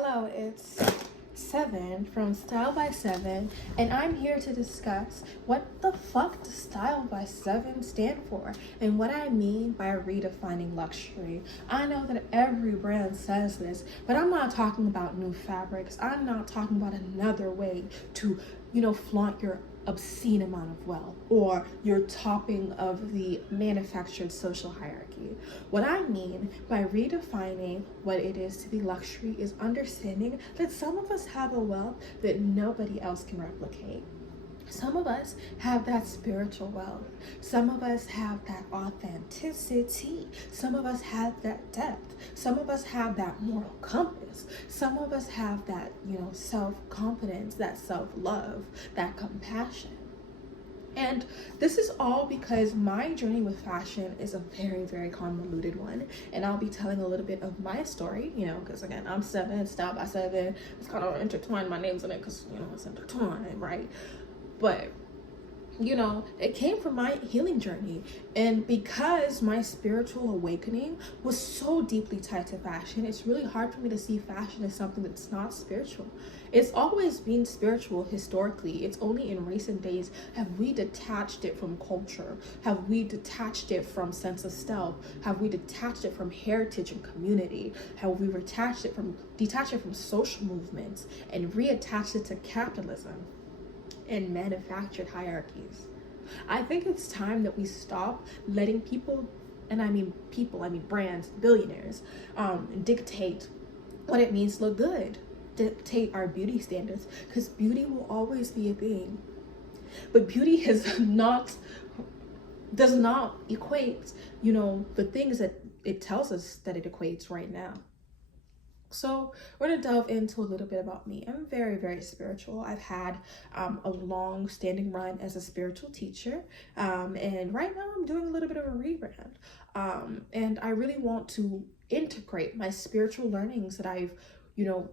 Hello, it's Seven from Style by Seven, and I'm here to discuss what the fuck does Style by Seven stand for and what I mean by redefining luxury. I know that every brand says this, but I'm not talking about new fabrics. I'm not talking about another way to, flaunt your obscene amount of wealth or your topping of the manufactured social hierarchy. What I mean by redefining what it is to be luxury is understanding that some of us have a wealth that nobody else can replicate. Some of us have that spiritual wealth. Some of us have that authenticity. Some of us have that depth. Some of us have that moral compass. Some of us have that, self-confidence, that self-love, that compassion. And this is all because my journey with fashion is a very, very convoluted one. And I'll be telling a little bit of my story, because again, I'm Seven, Style by Seven. It's kind of intertwined, my name's in it because, it's intertwined, right? But it came from my healing journey. And because my spiritual awakening was so deeply tied to fashion, it's really hard for me to see fashion as something that's not spiritual. It's always been spiritual historically. It's only in recent days have we detached it from culture, have we detached it from sense of self, have we detached it from heritage and community, have we detached it from social movements and reattached it to capitalism and manufactured hierarchies. I think it's time that we stop letting people, and I mean people, I mean brands, billionaires, dictate what it means to look good, dictate our beauty standards, because beauty will always be a thing. But beauty does not equate, the things that it tells us that it equates right now. So we're gonna delve into a little bit about me. I'm very, very spiritual. I've had a long standing run as a spiritual teacher. And right now I'm doing a little bit of a rebrand. And I really want to integrate my spiritual learnings that I've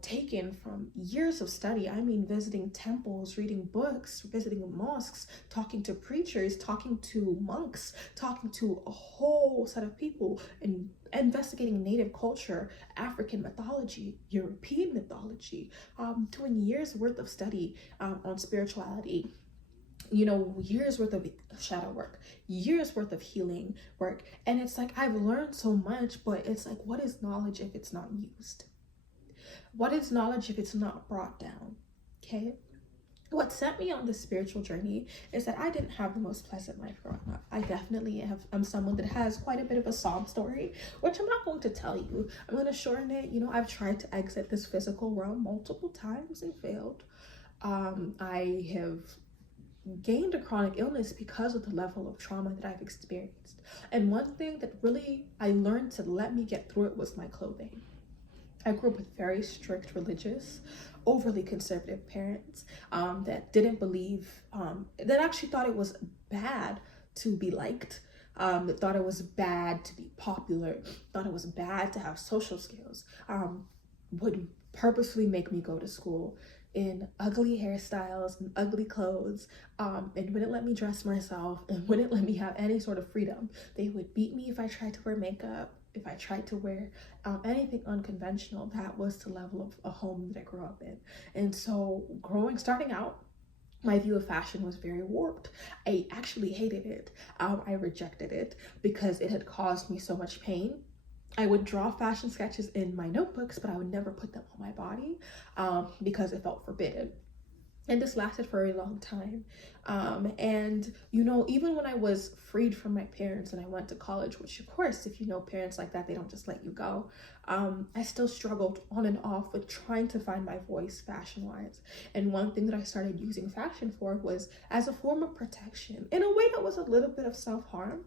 taken from years of study. I mean, visiting temples, reading books, visiting mosques, talking to preachers, talking to monks, talking to a whole set of people, and investigating native culture, African mythology, European mythology, doing years worth of study on spirituality, years worth of shadow work, years worth of healing work. And it's like I've learned so much, but it's like, what is knowledge if it's not used? What is knowledge if it's not brought down? Okay. What set me on this spiritual journey is that I didn't have the most pleasant life growing up. I definitely I'm someone that has quite a bit of a sob story, which I'm not going to tell you. I'm going to shorten it. I've tried to exit this physical realm multiple times and failed. I have gained a chronic illness because of the level of trauma that I've experienced. And one thing that really I learned to let me get through it was my clothing. I grew up with very strict religious, overly conservative parents that didn't believe, that actually thought it was bad to be liked, that thought it was bad to be popular, thought it was bad to have social skills, would purposely make me go to school in ugly hairstyles and ugly clothes, and wouldn't let me dress myself and wouldn't let me have any sort of freedom. They would beat me if I tried to wear makeup, if I tried to wear anything unconventional. That was the level of a home that I grew up in. And so starting out, my view of fashion was very warped. I actually hated it. I rejected it because it had caused me so much pain. I would draw fashion sketches in my notebooks, but I would never put them on my body because it felt forbidden. And this lasted for a long time. And even when I was freed from my parents and I went to college, which of course, if you know parents like that, they don't just let you go. I still struggled on and off with trying to find my voice fashion-wise. And one thing that I started using fashion for was as a form of protection, in a way that was a little bit of self-harm,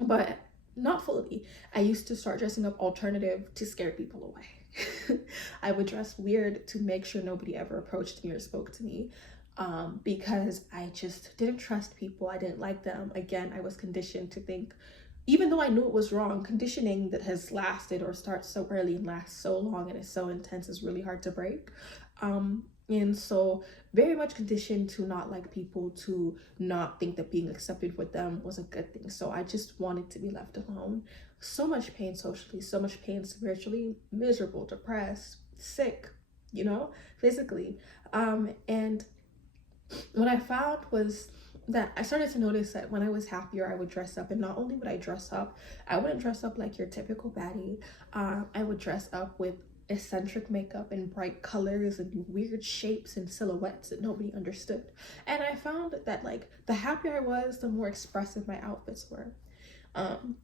but not fully. I used to start dressing up alternative to scare people away. I would dress weird to make sure nobody ever approached me or spoke to me, because I just didn't trust people. I didn't like them. Again, I was conditioned to think, even though I knew it was wrong, conditioning that has lasted or starts so early and lasts so long and is so intense is really hard to break. And so very much conditioned to not like people, to not think that being accepted with them was a good thing. So I just wanted to be left alone. so much pain socially, so much pain spiritually, miserable, depressed, sick, you know, physically. And what I found was that I started to notice that when I was happier, I would dress up. And not only would I dress up, I wouldn't dress up like your typical baddie. I would dress up with eccentric makeup and bright colors and weird shapes and silhouettes that nobody understood. And I found that like the happier I was, the more expressive my outfits were. Um,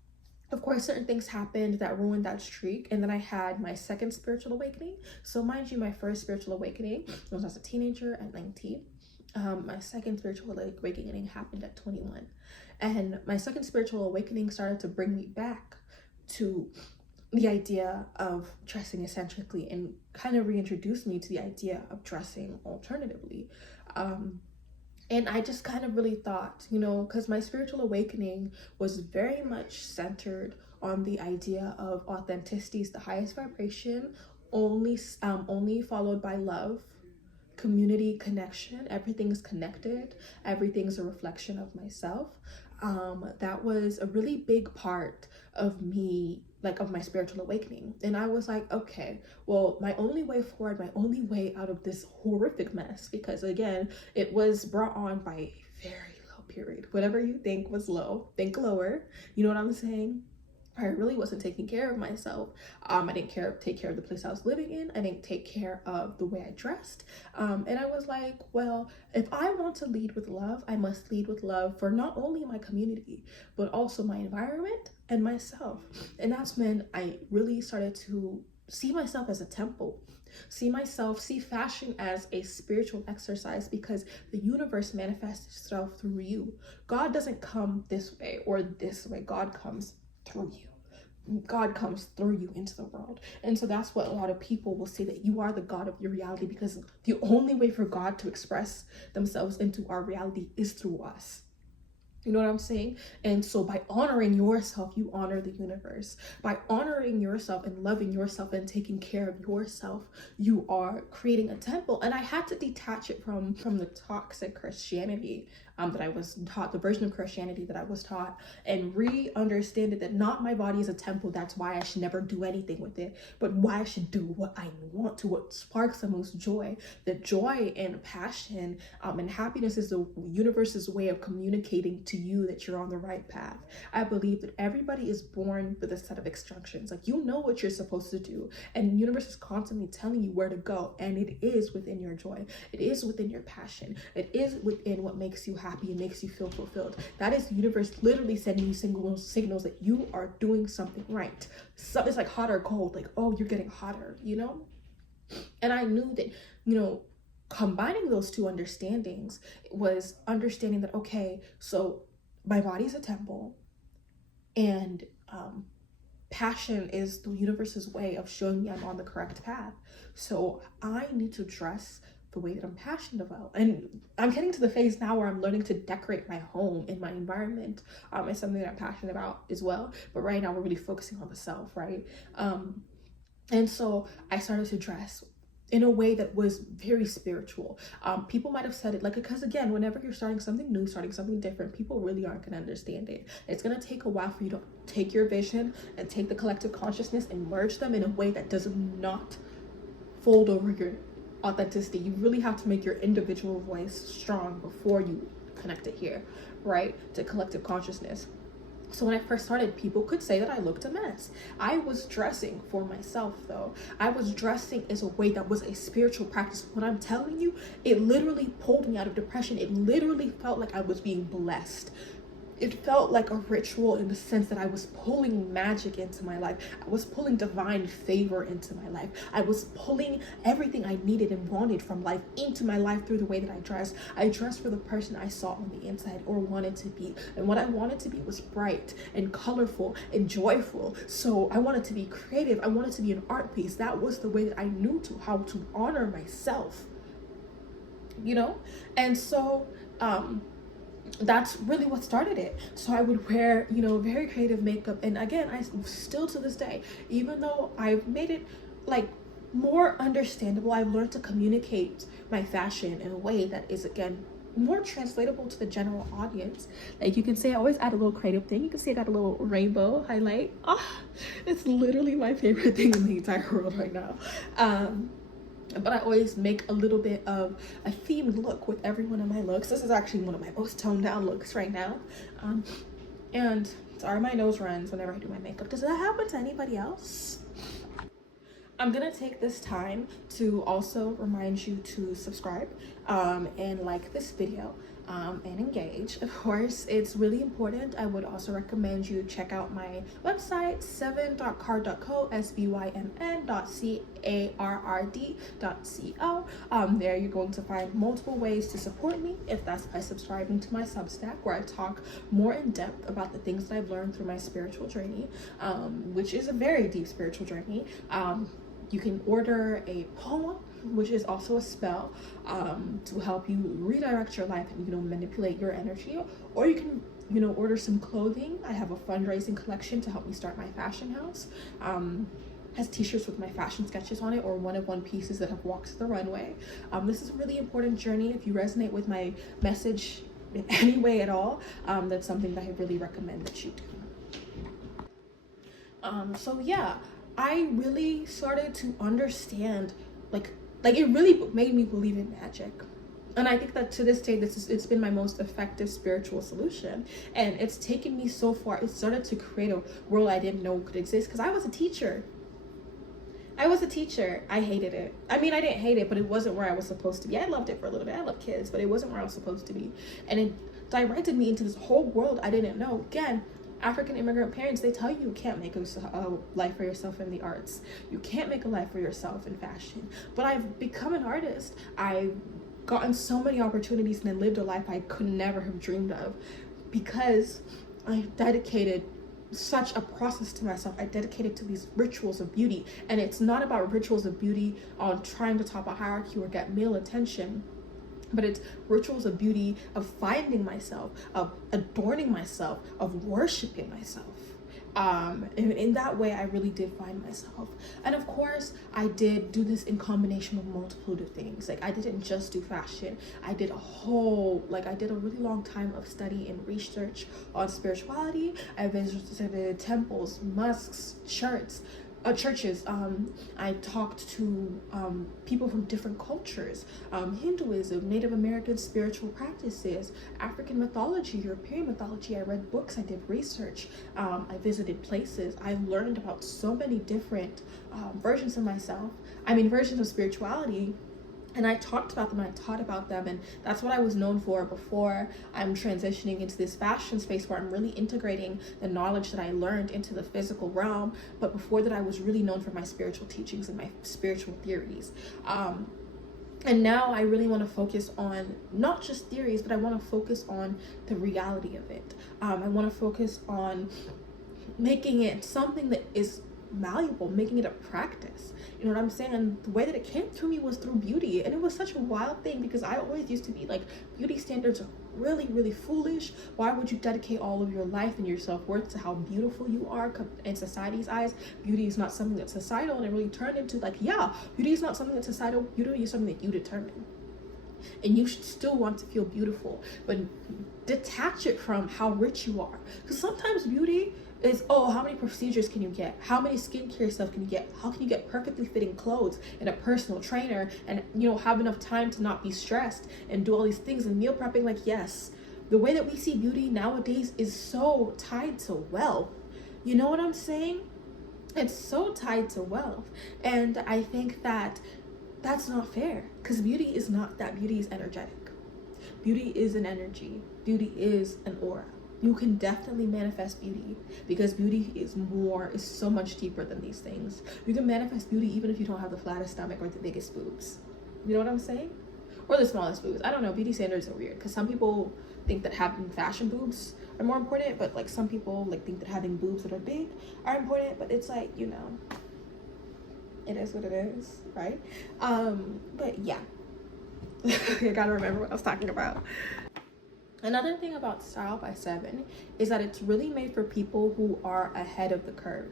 of course, certain things happened that ruined that streak, and then I had my second spiritual awakening. So mind you, my first spiritual awakening was as a teenager at 19. My second spiritual awakening happened at 21, and my second spiritual awakening started to bring me back to the idea of dressing eccentrically and kind of reintroduced me to the idea of dressing alternatively. And I just kind of really thought, you know, because my spiritual awakening was very much centered on the idea of authenticity is the highest vibration, only followed by love, community, connection. Everything's connected. Everything's a reflection of myself. That was a really big part of me, like of my spiritual awakening. And I was like, okay, well, my only way forward, my only way out of this horrific mess, because again, it was brought on by a very low period. Whatever you think was low, think lower. You know what I'm saying? I really wasn't taking care of myself. I didn't take care of the place I was living in. I didn't take care of the way I dressed. And I was like, well, if I want to lead with love, I must lead with love for not only my community, but also my environment and myself. And that's when I really started to see myself as a temple. See fashion as a spiritual exercise, because the universe manifests itself through you. God doesn't come this way or this way. God comes through you. God comes through you into the world. And so that's what a lot of people will say, that you are the God of your reality, because the only way for God to express themselves into our reality is through us. You know what I'm saying? And so by honoring yourself, you honor the universe. By honoring yourself and loving yourself and taking care of yourself, you are creating a temple. And I had to detach it from the toxic Christianity that I was taught, the version of Christianity that I was taught, and re-understand it, that not my body is a temple, that's why I should never do anything with it, but why I should do what I want to, what sparks the most joy. The joy and passion and happiness is the universe's way of communicating to you that you're on the right path. I believe that everybody is born with a set of instructions. Like, you know what you're supposed to do, and the universe is constantly telling you where to go, and it is within your joy. It is within your passion. It is within what makes you happy and makes you feel fulfilled. That is the universe literally sending you signals that you are doing something right. So it's like hot or cold, like, oh, you're getting hotter, you know? And I knew that, you know, combining those two understandings was understanding that, okay, so my body's a temple, and passion is the universe's way of showing me I'm on the correct path. So I need to dress the way that I'm passionate about. And I'm getting to the phase now where I'm learning to decorate my home and my environment. It's something that I'm passionate about as well. But right now we're really focusing on the self, right? And so I started to dress in a way that was very spiritual. People might have said it, like, because again, whenever you're starting something new, starting something different, people really aren't going to understand it. It's going to take a while for you to take your vision and take the collective consciousness and merge them in a way that does not fold over your authenticity. You really have to make your individual voice strong before you connect it here, right, to collective consciousness. So when I first started, people could say that I looked a mess. I was dressing for myself, though. I was dressing as a way that was a spiritual practice. When I'm telling you, it literally pulled me out of depression. It literally felt like I was being blessed. It felt like a ritual in the sense that I was pulling magic into my life. I was pulling divine favor into my life. I was pulling everything I needed and wanted from life into my life through the way that I dressed. I dressed for the person I saw on the inside or wanted to be. And what I wanted to be was bright and colorful and joyful. So I wanted to be creative. I wanted to be an art piece. That was the way that I knew how to honor myself, you know? And so, that's really what started it. So I would wear, you know, very creative makeup. And again, I still to this day, even though I've made it like more understandable, I've learned to communicate my fashion in a way that is, again, more translatable to the general audience. Like, you can say I always add a little creative thing. You can see I got a little rainbow highlight. It's literally my favorite thing in the entire world right now. But I always make a little bit of a themed look with every one of my looks. This is actually one of my most toned down looks right now. And sorry, my nose runs whenever I do my makeup. Does that happen to anybody else? I'm gonna take this time to also remind you to subscribe and like this video and engage. Of course, it's really important. I would also recommend you check out my website, sevyn.carrd.co, SVYMN.CARRD.co. There you're going to find multiple ways to support me, if that's by subscribing to my Substack, where I talk more in depth about the things that I've learned through my spiritual journey, which is a very deep spiritual journey. You can order a poem, which is also a spell, to help you redirect your life and, manipulate your energy. Or you can, order some clothing. I have a fundraising collection to help me start my fashion house. Has t-shirts with my fashion sketches on it, or one-of-one pieces that have walked the runway. This is a really important journey. If you resonate with my message in any way at all, that's something that I really recommend that you do. So yeah, I really started to understand, like it really made me believe in magic. And I think that to this day, it's been my most effective spiritual solution. And it's taken me so far. It started to create a world I didn't know could exist, because I was a teacher. I hated it. I mean, I didn't hate it, but it wasn't where I was supposed to be. I loved it for a little bit. I love kids, but it wasn't where I was supposed to be. And it directed me into this whole world I didn't know. Again, African immigrant parents, they tell you can't make a life for yourself in the arts. You can't make a life for yourself in fashion. But I've become an artist. I've gotten so many opportunities and I lived a life I could never have dreamed of, because I dedicated such a process to myself. I dedicated to these rituals of beauty. And it's not about rituals of beauty on trying to top a hierarchy or get male attention, but it's rituals of beauty, of finding myself, of adorning myself, of worshiping myself. And in that way, I really did find myself. And of course, I did do this in combination with multitude of things. Like, I didn't just do fashion. I did a really long time of study and research on spirituality. I visited temples, mosques, churches. I talked to people from different cultures, Hinduism, Native American spiritual practices, African mythology, European mythology. I read books, I did research, I visited places. I learned about so many different versions of myself, versions of spirituality. And I talked about them, I taught about them, and that's what I was known for before I'm transitioning into this fashion space where I'm really integrating the knowledge that I learned into the physical realm. But before that, I was really known for my spiritual teachings and my spiritual theories. And now I really want to focus on not just theories, but I want to focus on the reality of it. I want to focus on making it something that is malleable, making it a practice. You know what I'm saying? And the way that it came to me was through beauty. And it was such a wild thing, because I always used to be like, beauty standards are really, really foolish. Why would you dedicate all of your life and your self-worth to how beautiful you are in society's eyes? Beauty is not something that's societal. And it really turned into like, yeah, beauty is not something that's societal. Beauty is something that you determine. And you should still want to feel beautiful, but detach it from how rich you are. Because sometimes beauty is, how many procedures can you get? How many skincare stuff can you get? How can you get perfectly fitting clothes and a personal trainer and, have enough time to not be stressed and do all these things and meal prepping? Like, yes, the way that we see beauty nowadays is so tied to wealth. You know what I'm saying? It's so tied to wealth. And I think that that's not fair, because beauty is not that. Beauty is energetic. Beauty is an energy. Beauty is an aura. You can definitely manifest beauty, because beauty is so much deeper than these things. You can manifest beauty even if you don't have the flattest stomach or the biggest boobs. You know what I'm saying? Or the smallest boobs. I don't know. Beauty standards are weird, because some people think that having fashion boobs are more important, but like some people think that having boobs that are big are important. But it's like, it is what it is, right? But yeah, I gotta remember what I was talking about. Another thing about Style by Sevyn is that it's really made for people who are ahead of the curve,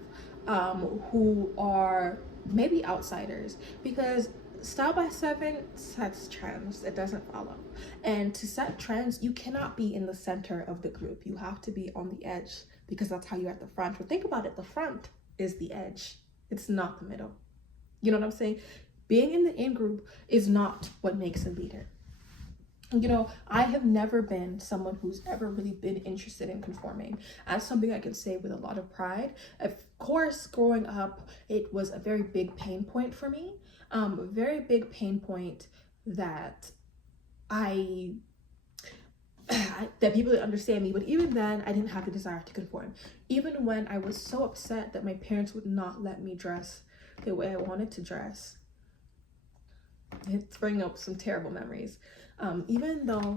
who are maybe outsiders, because Style by Seven sets trends, it doesn't follow. And to set trends, you cannot be in the center of the group. You have to be on the edge because that's how you're at the front. But think about it, the front is the edge, it's not the middle. You know what I'm saying? Being in the in group is not what makes a leader. You know, I have never been someone who's ever really been interested in conforming. That's something I can say with a lot of pride. Of course, growing up, it was a very big pain point for me. A very big pain point that I that people didn't understand me, but even then I didn't have the desire to conform. Even when I was so upset that my parents would not let me dress the way I wanted to dress, it's bringing up some terrible memories. Even though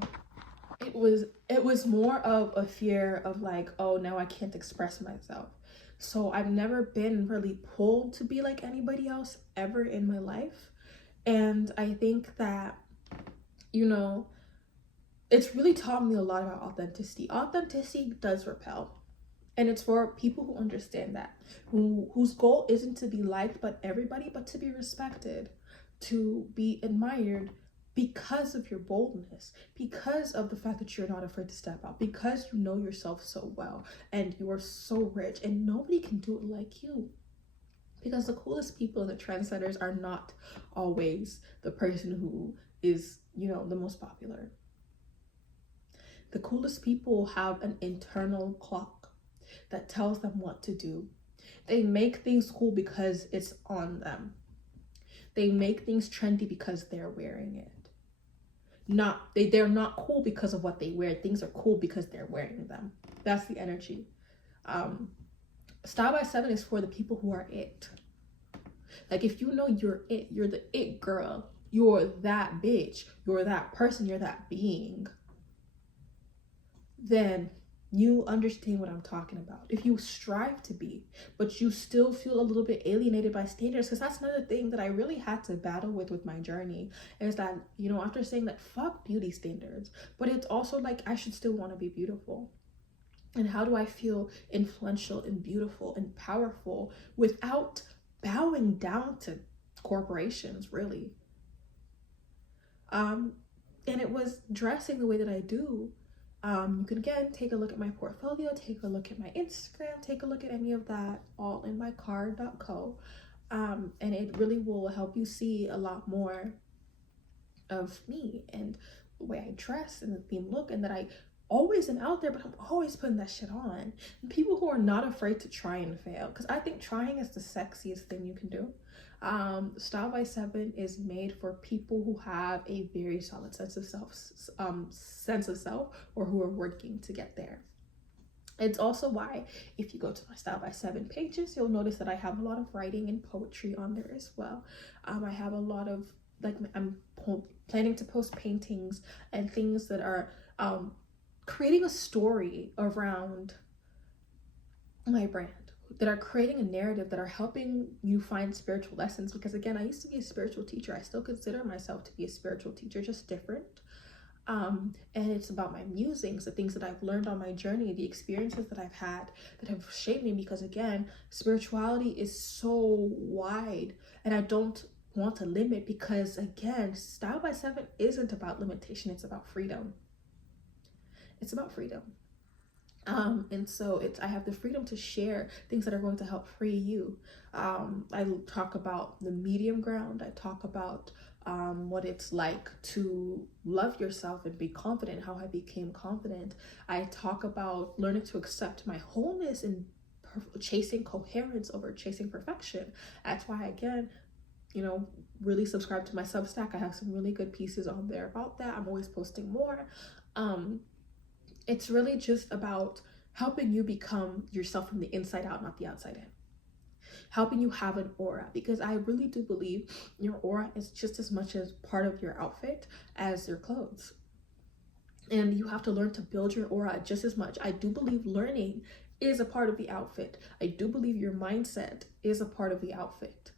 it was more of a fear of like, oh, now I can't express myself. So I've never been really pulled to be like anybody else ever in my life. And I think that, you know, it's really taught me a lot about authenticity. Authenticity does repel. And it's for people who understand that, whose goal isn't to be liked by everybody, but to be respected, to be admired because of your boldness, because of the fact that you're not afraid to step out, because you know yourself so well and you are so rich and nobody can do it like you. Because the coolest people and the trendsetters are not always the person who is, you know, the most popular. The coolest people have an internal clock that tells them what to do. They make things cool because it's on them. They make things trendy because they're wearing it. They're not cool because of what they wear. Things are cool because they're wearing them. That's the energy. Style by Seven is for the people who are it. Like, if you know you're it, you're the it girl, you're that bitch, you're that person, you're that being, then you understand what I'm talking about. If you strive to be, but you still feel a little bit alienated by standards, because that's another thing that I really had to battle with my journey, is that, you know, after saying that fuck beauty standards, but it's also like I should still want to be beautiful. And how do I feel influential and beautiful and powerful without bowing down to corporations, really? And it was dressing the way that I do. You can again take a look at my portfolio, take a look at my Instagram, take a look at any of that, all in my card.co. And it really will help you see a lot more of me and the way I dress and the theme look, and that I always am out there, but I'm always putting that shit on. And people who are not afraid to try and fail, because I think trying is the sexiest thing you can do. Style by Seven is made for people who have a very solid sense of self, or who are working to get there. It's also why, if you go to my Style by Seven pages, you'll notice that I have a lot of writing and poetry on there as well. I have a lot of, like, I'm planning to post paintings and things that are creating a story around my brand, that are creating a narrative, that are helping you find spiritual lessons. Because again, I used to be a spiritual teacher. I still consider myself to be a spiritual teacher, just different. And it's about my musings, the things that I've learned on my journey, the experiences that I've had that have shaped me. Because again, spirituality is so wide, and I don't want to limit, because again, Style by Seven isn't about limitation, it's about freedom. It's about freedom. And so I have the freedom to share things that are going to help free you. I talk about the medium ground. I talk about what it's like to love yourself and be confident, how I became confident. I talk about learning to accept my wholeness and chasing coherence over chasing perfection. That's why, again, you know, really subscribe to my Substack. I have some really good pieces on there about that. I'm always posting more. It's really just about helping you become yourself from the inside out, not the outside in. Helping you have an aura, because I really do believe your aura is just as much as part of your outfit as your clothes. And you have to learn to build your aura just as much. I do believe learning is a part of the outfit. I do believe your mindset is a part of the outfit.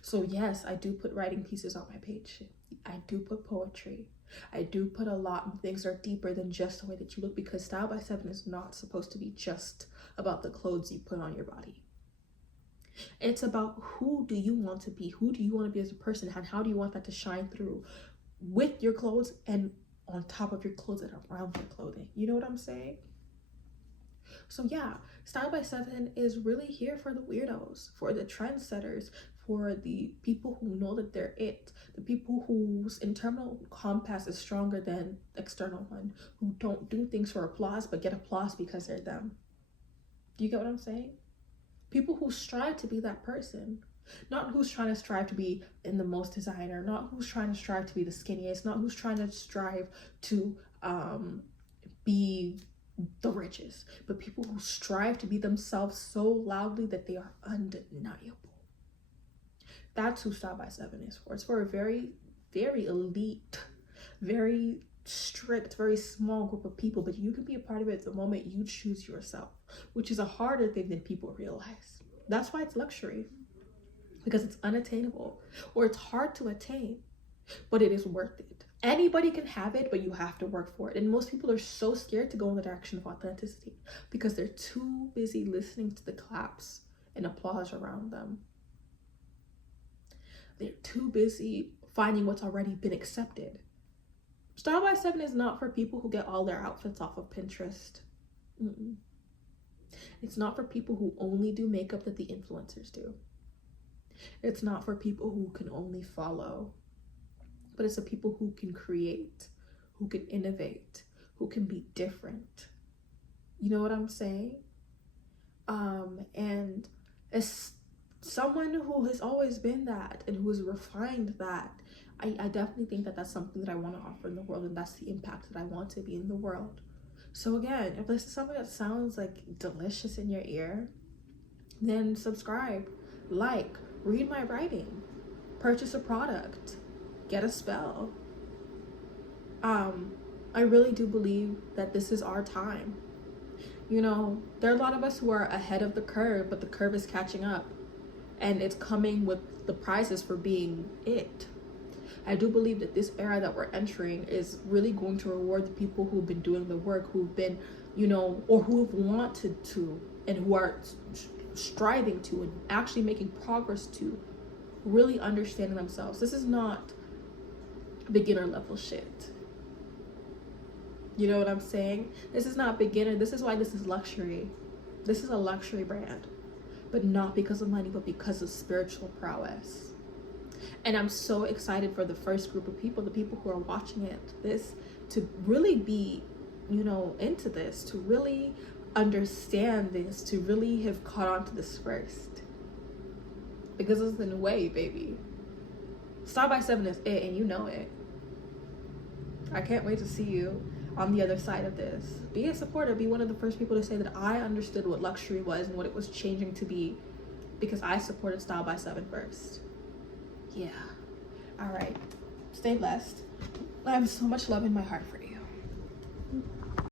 So yes, I do put writing pieces on my page. I do put poetry. I do put a lot of things that are deeper than just the way that you look, because Style by Seven is not supposed to be just about the clothes you put on your body. It's about who do you want to be? Who do you want to be as a person? And how do you want that to shine through with your clothes and on top of your clothes and around your clothing? You know what I'm saying? So yeah, Style by Seven is really here for the weirdos, for the trendsetters, for the people who know that they're it, the people whose internal compass is stronger than external one, who don't do things for applause but get applause because they're them. Do you get what I'm saying? People who strive to be that person. Not who's trying to strive to be in the most designer, not who's trying to strive to be the skinniest, not who's trying to strive to be the richest, but people who strive to be themselves so loudly that they are undeniable. That's who Style by Seven is for. It's for a very, very elite, very strict, very small group of people, but you can be a part of it the moment you choose yourself, which is a harder thing than people realize. That's why it's luxury, because it's unattainable, or it's hard to attain, but it is worth it. Anybody can have it, but you have to work for it. And most people are so scared to go in the direction of authenticity because they're too busy listening to the claps and applause around them. They're too busy finding what's already been accepted. Style by Seven is not for people who get all their outfits off of Pinterest. It's not for people who only do makeup that the influencers do. It's not for people who can only follow, but it's the people who can create, who can innovate, who can be different. You know what I'm saying? And as someone who has always been that and who has refined that, I definitely think that that's something that I want to offer in the world, and that's the impact that I want to be in the world. So again, if this is something that sounds like delicious in your ear, then subscribe, like, read my writing, purchase a product, get a spell. I really do believe that this is our time. You know, there are a lot of us who are ahead of the curve, but the curve is catching up, and it's coming with the prizes for being it. I do believe that this era that we're entering is really going to reward the people who've been doing the work, who've been, you know, or who have wanted to, and who are striving to and actually making progress to really understanding themselves. This is not beginner level shit. You know what I'm saying? This is not beginner. This is why this is luxury. This is a luxury brand, but not because of money, but because of spiritual prowess. And I'm so excited for the first group of people, the people who are watching this, to really be, you know, into this, to really understand this, to really have caught on to this first. Because it's in a way, baby. Style by Seven is it, and you know it. I can't wait to see you on the other side of this. Be a supporter. Be one of the first people to say that I understood what luxury was and what it was changing to be, because I supported Style by Seven first. Yeah. All right. Stay blessed. I have so much love in my heart for you.